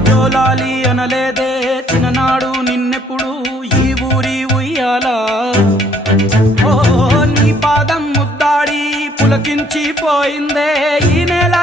జోలాలి అనలేదే చిన్ననాడు నిన్నెప్పుడు ఈ ఊరి ఉయ్యాలా ఓ నీ పాదం ముద్దాడి పులకించిపోయిందే ఈ నెల